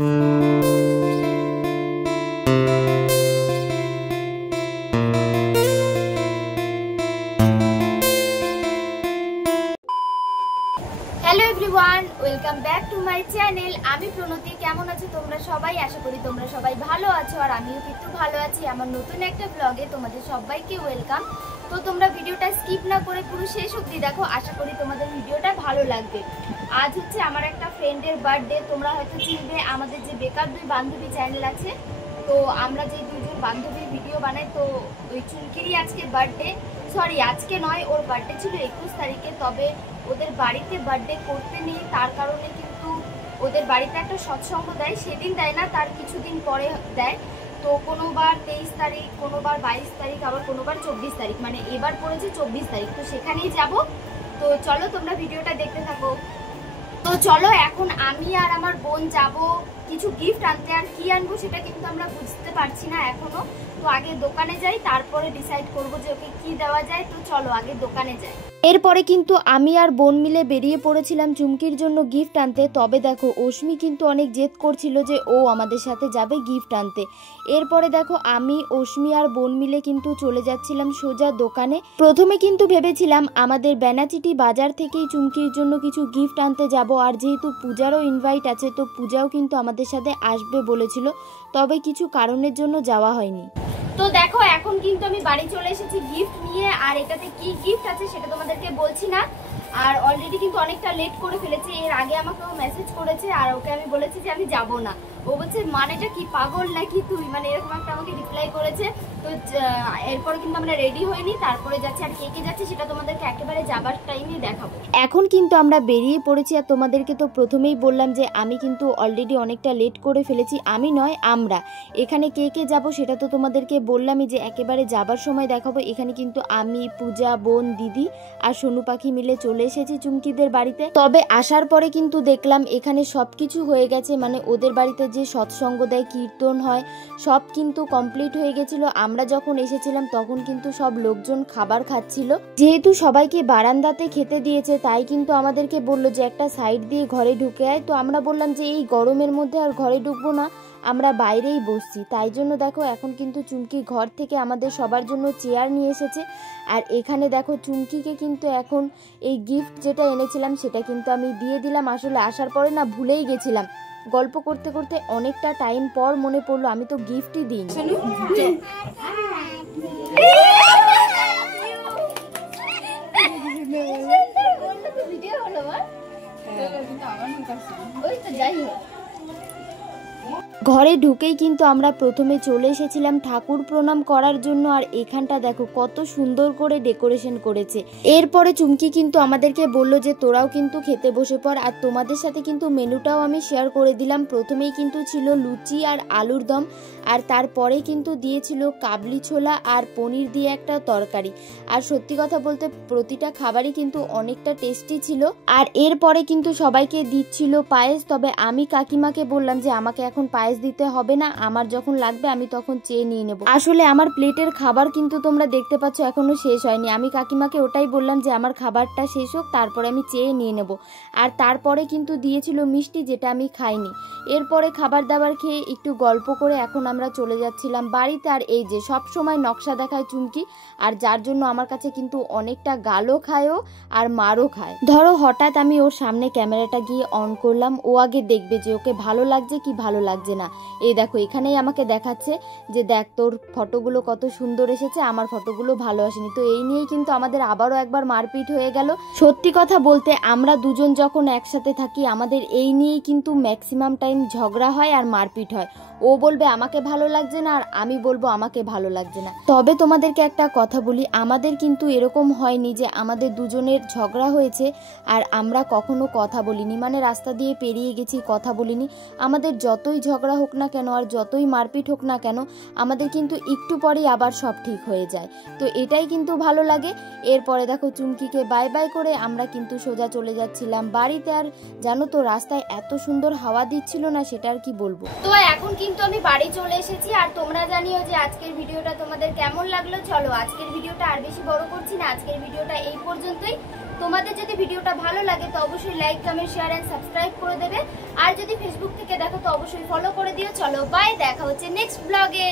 Hello everyone, welcome back to my channel. আমি প্রণতি। কেমন আছো তোমরা সবাই? আশা করি তোমরা সবাই ভালো আছো, আর আমিও কিন্তু ভালো আছি। আমার নতুন একটা ব্লগে তোমাদের সবাইকে ওয়েলকাম। তো তোমরা ভিডিওটা স্কিপ না করে পুরো শেষ অবধি দেখো, আশা করি তোমাদের ভিডিওটা ভালো লাগবে। আজ হচ্ছে আমার একটা ফ্রেন্ডের বার্থডে। তোমরা হয়তো চিনবে, আমাদের যে বেকার দুই বান্ধবী চ্যানেল আছে, তো আমরা যে দুজন বান্ধবীর ভিডিও বানাই, তো ওই চুমকিরই আজকে বার্থডে। সরি, আজকে নয়, ওর বার্থডে ছিল 21 তারিখে। তবে ওদের বাড়িতে বার্থডে করতে নেই, তার কারণে কিন্তু ওদের বাড়িতে একটা সৎসঙ্গ দেয়। সেদিন দেয় না, তার কিছুদিন পরে দেয়। তো কোনোবার 23 তারিখ, কোনোবার 22 তারিখ, আবার কোনোবার 24 তারিখ, মানে এবার পড়েছে 24 তারিখ। তো সেখানেই যাব। তো চলো তোমরা ভিডিওটা দেখতে থাকো। তো চলো, এখন আমি আর আমার বোন যাব কিছু গিফট আনতে। আর কি আনবো সেটা কিন্তু আমরা বুঝতে পারছি না এখনো। তো আগে দোকানে যাই, তারপরে ডিসাইড করবো যে ওকে কি দেওয়া যায়। তো চলো আগে দোকানে যাই। এরপরে কিন্তু আমি আর বোন মিলে বেরিয়ে পড়েছিলাম চুমকির জন্য গিফট আনতে। তবে দেখো, অশ্মি কিন্তু অনেক জেদ করছিল যে ও আমাদের সাথে যাবে গিফট আনতে। এরপরে দেখো, আমি, অশ্মি আর বোন মিলে কিন্তু চলে যাচ্ছিলাম সোজা দোকানে। প্রথমে কিন্তু ভেবেছিলাম আমাদের বেনাচিটি বাজার থেকেই চুমকির জন্য কিছু গিফট আনতে যাব। আর যেহেতু পূজারও ইনভাইট আছে, তো পূজাও কিন্তু আমাদের সাথে আসবে বলেছিল। তবে কিছু কারণের জন্য যাওয়া হয়নি। তো দেখো, এখন কিন্তু আমি বাড়ি চলে এসেছি গিফট নিয়ে। আর এটাতে কি গিফট আছে সেটা তোমাদেরকে বলছি না। আর অলরেডি কিন্তু অনেকটা লেট করে ফেলেছে। এর আগে আমাকে ও মেসেজ করেছে, আর ওকে আমি বলেছি যে আমি যাব না। ও বলছে মানেটা কি, পাগল নাকি তুই, মানে এরকম একটা আমাকে রিপ্লাই করেছে। তো এরপরে কিন্তু আমরা রেডি হইনি, তারপরে যাচ্ছি। আর কে কে যাচ্ছে সেটা তোমাদেরকে একেবারে যাবার টাইমে দেখাবো। এখন কিন্তু আমরা বেরিয়ে পড়েছি। আর তোমাদেরকে তো প্রথমেই বললাম যে আমি কিন্তু অলরেডি অনেকটা লেট করে ফেলেছি। আমি নয়, আমরা। এখানে কে কে যাব সেটা তো তোমাদেরকে বললামই যে একেবারে যাবার সময় দেখাবো। এখানে কিন্তু আমি, পূজা, বোন, দিদি আর সোনু পাখি মিলে চলে এসেছি চুমকিদের বাড়িতে। তবে আসার পরে কিন্তু দেখলাম এখানে সবকিছু হয়ে গেছে, মানে ওদের বাড়িতে যে সৎসঙ্গ দেয়, কীর্তন হয়, সব কিন্তু কমপ্লিট হয়ে গেছিল। আমরা যখন এসেছিলাম তখন কিন্তু সব লোকজন খাবার খাচ্ছিল। যেহেতু সবাইকে বারান্দাতে খেতে দিয়েছে, তাই কিন্তু আমাদেরকে বললো যে একটা সাইড দিয়ে ঘরে ঢুকে আয়। তো আমরা বললাম যে এই গরমের মধ্যে আর ঘরে ঢুকবো না, আমরা বাইরেই বসছি। তাই জন্য দেখো, এখন কিন্তু চুমকি ঘর থেকে আমাদের সবার জন্য চেয়ার নিয়ে এসেছে। আর এখানে দেখো, চুমকিকে কিন্তু এখন এই গিফট যেটা এনেছিলাম সেটা কিন্তু আমি দিয়ে দিলাম। আসলে আসার পরে না ভুলেই গেছিলাম। গল্প করতে করতে অনেকটা টাইম পর মনে পড়লো আমি তো গিফটই দিই। ঘরে ঢুকেই কিন্তু আমরা প্রথমে চলে এসেছিলাম ঠাকুর প্রণাম করার জন্য। আর এখানটা দেখো কত সুন্দর করে ডেকোরেশন করেছে। এরপরে চুমকি কিন্তু আমাদেরকে বলল যে তোরাও কিন্তু খেতে বসে পড়। আর তোমাদের সাথে কিন্তু মেনুটাও আমি শেয়ার করে দিলাম। প্রথমেই কিন্তু ছিল লুচি আর আলুর দম, আর তারপরে কিন্তু দিয়েছিল কাবলি ছোলা আর পনির দিয়ে একটা তরকারি। আর সত্যি কথা বলতে প্রতিটা খাবারই কিন্তু অনেকটা টেস্টি ছিল। আর এরপরে কিন্তু সবাইকে দিচ্ছিল পায়েস। তবে আমি কাকিমাকে বললাম যে আমাকে এখন পায়েস দিতে হবে না, আমার যখন লাগবে আমি তখন চেয়ে নিয়ে নেব। আসলে আমার প্লেটের খাবার কিন্তু তোমরা দেখতে পাচ্ছ এখনো শেষ হয়নি। আমি কাকিমাকে ওটাই বললাম যে আমার খাবারটা শেষ হোক, তারপরে আমি চেয়ে নিয়ে নেব। আর তারপরে কিন্তু দিয়েছিল মিষ্টি, যেটা আমি খাইনি। এরপরে খাবার দাবার খেয়ে একটু গল্প করে এখন আমরা চলে যাচ্ছিলাম বাড়িতে। আর এই যে সব সময় নকশা দেখায় চুমকি, আর যার জন্য আমার কাছে কিন্তু অনেকটা গালও খায়ও আর মারও খায়। ধরো হঠাৎ আমি ওর সামনে ক্যামেরাটা গিয়ে অন করলাম, ও আগে দেখবে যে ওকে ভালো লাগছে কি ভালো লাগছে না। এই দেখো, এখানেই আমাকে দেখাচ্ছে যে দেখ তোর ফটোগুলো কত সুন্দর এসেছে, আমার ফটোগুলো ভালো আসেনি। তো এই নিয়েই কিন্তু আমাদের আবারও একবার মারপিট হয়ে গেল। সত্যি কথা বলতে আমরা দুজন যখন একসাথে থাকি আমাদের এই নিয়েই কিন্তু ম্যাক্সিমাম টাইম ঝগড়া হয় আর মারপিট হয়। ও বলবে আমাকে ভালো লাগছে না, আর আমি বলবো আমাকে ভালো লাগছে না। তবে তোমাদেরকে একটা কথা বলি, আমাদের কিন্তু এরকম হয়নি যে আমাদের দুজনের ঝগড়া হয়েছে আর আমরা কখনো কথা বলিনি, মানে রাস্তা দিয়ে পেরিয়ে গেছি, কথা বলিনি। আমাদের যতই ঝগড়া হোক না কেন আর যতই মারপিট হোক না কেন, আমাদের কিন্তু একটু পরেই আবার সব ঠিক হয়ে যায়। তো এটাই কিন্তু ভালো লাগে। এরপরে দেখো চুমকিকে বাই বাই করে আমরা কিন্তু সোজা চলে যাচ্ছিলাম বাড়িতে। আর জানো তো, রাস্তায় এত সুন্দর হাওয়া দিচ্ছিল না, সেটা আর কি বলবো। তো এখন কিন্তু আমি বাড়ি চলে এসেছি। আর তোমরা জানিও যে আজকের ভিডিওটা তোমাদের কেমন লাগলো। চলো আজকের ভিডিওটা আর বেশি বড় করছি না, আজকের ভিডিওটা এই পর্যন্তই। তোমাদের যদি ভিডিওটা ভালো লাগে তো অবশ্যই like comment share and subscribe করে দেবে। আর যদি ফেসবুক থেকে দেখো তো অবশ্যই ফলো করে দিও। চলো বাই, দেখা হচ্ছে নেক্সট ব্লগে।